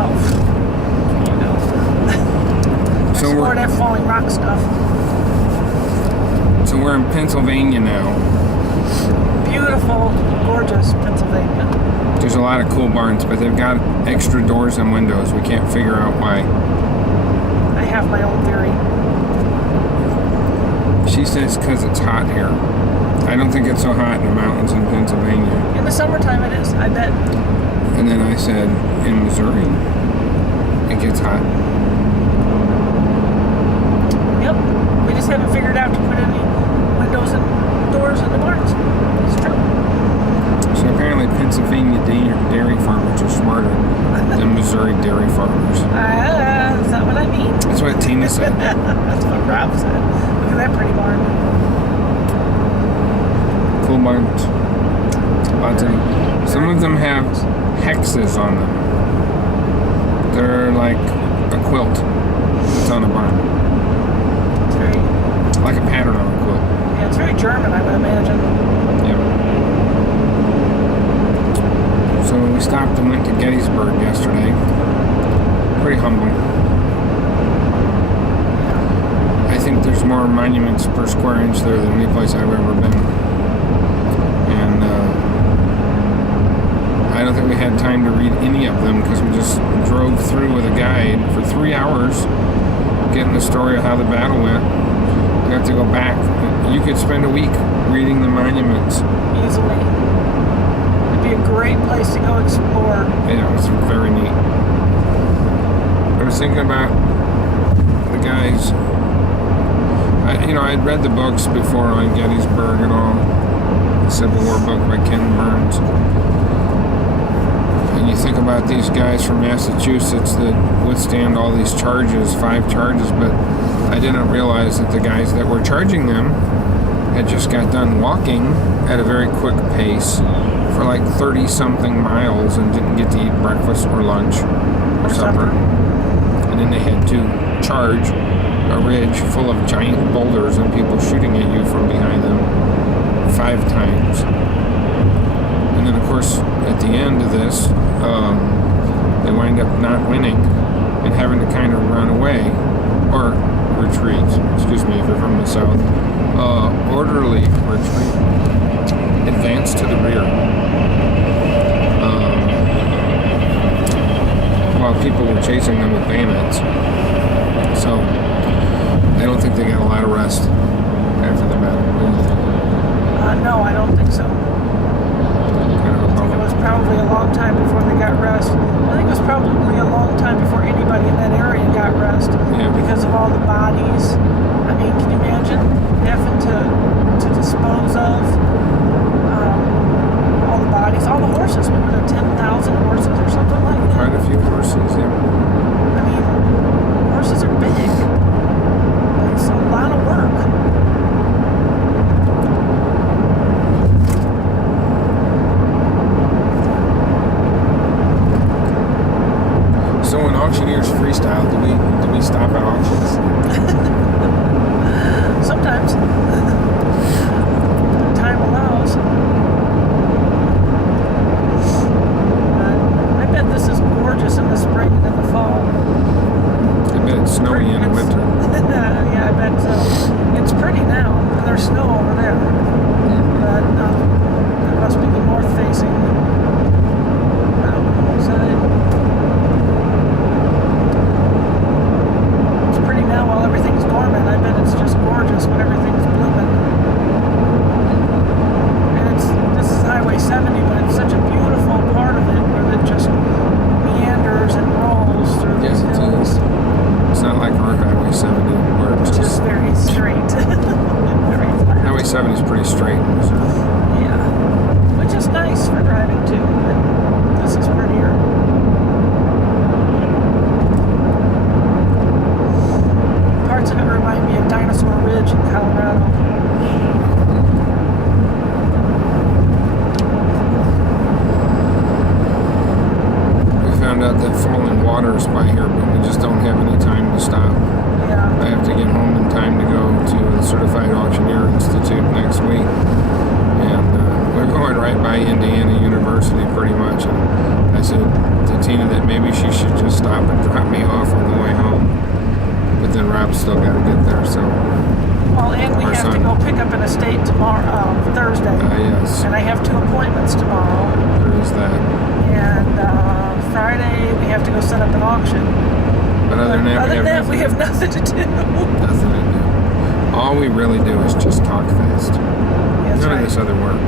Oh, you know. So More that falling rock stuff. So we're in Pennsylvania now. Beautiful, gorgeous Pennsylvania. There's a lot of cool barns, but they've got extra doors and windows. We can't figure out why. I have my own theory. She says because it's hot here. I don't think it's so hot in the mountains in Pennsylvania. In the summertime it is, I bet. And then I said, in Missouri, it gets hot. Yep. We just haven't figured out to put any windows and doors in the barns. It's true. So apparently Pennsylvania dairy farmers are smarter than Missouri dairy farmers. Is that what I mean? That's what Tina said. That's what Rob said. Look at that pretty barn. Cool barns. Lots of them. Some of them have hexes on them. They're like a quilt that's on a barn. It's very... Like a pattern on a quilt. Yeah, it's very German, I would imagine. Yep. So we stopped and went to Gettysburg yesterday. Pretty humbling. I think there's more monuments per square inch there than any place I've ever been. And I don't think we had time to read any of them because we just drove through with a guide for 3 hours getting the story of how the battle went. We have to go back. You could spend a week reading the monuments. Easily. It'd be a great place to go explore. Yeah, it's very neat. I was thinking about the guys. I'd read the books before on Gettysburg and all. The Civil War book by Ken Burns. And you think about these guys from Massachusetts that withstand all these charges, 5 charges, but I didn't realize that the guys that were charging them had just got done walking at a very quick pace for like 30-something miles and didn't get to eat breakfast or lunch or supper. And then they had to charge a ridge full of giant boulders and people shooting at you from behind them 5 times. And then, of course, at the end of this, they wind up not winning and having to kind of run away or retreat. Excuse me if you're from the south. Orderly retreat. Advance to the rear. While people were chasing them with bayonets. So, I don't think they got a lot of rest after the battle. No, I don't think so. I think it was probably a long time before they got rest. I think it was probably a long time before anybody in that area got rest. Yeah. Because of all the bodies. I mean, can you imagine having to dispose of all the bodies, all the horses? Maybe there 10,000 horses or something like that. Quite a few horses, yeah. I mean, horses are big. It's a lot of work. So when Auctioneers freestyle, do we stop at auctions? Sometimes. Time allows. I bet this is gorgeous in the spring and in the fall. I bet it's snowy in the winter. Yeah, I bet so. It's pretty now, and there's snow over there. But that must be the north facing side. It's pretty now while everything's dormant. I bet it's just gorgeous when everything's blooming. And this is Highway 70, but it's such a beautiful part of it where it just meanders and rolls through these hills. It's not like our Highway 70 where it's just very straight. Very flat. Highway 70 is pretty straight. So. Yeah. Which is nice for driving too, but this is prettier. Parts of it remind me of Dinosaur Ridge in Colorado. Found out that falling water is by here, but we just don't have any time to stop. Yeah. I have to get home in time to go to the Certified Auctioneer Institute next week. And we're going right by Indiana University pretty much. And I said to Tina that maybe she should just stop and drop me off on the way home. But then Rob's still got to get there, so. Well, and we Our have to son. go pick up an estate tomorrow, Thursday. Yes, And I have 2 appointments tomorrow. there is that. And Friday we have to go set up an auction. But other than that, we have nothing to do. nothing to do. All we really do is just talk fast. That's None right. of this other work.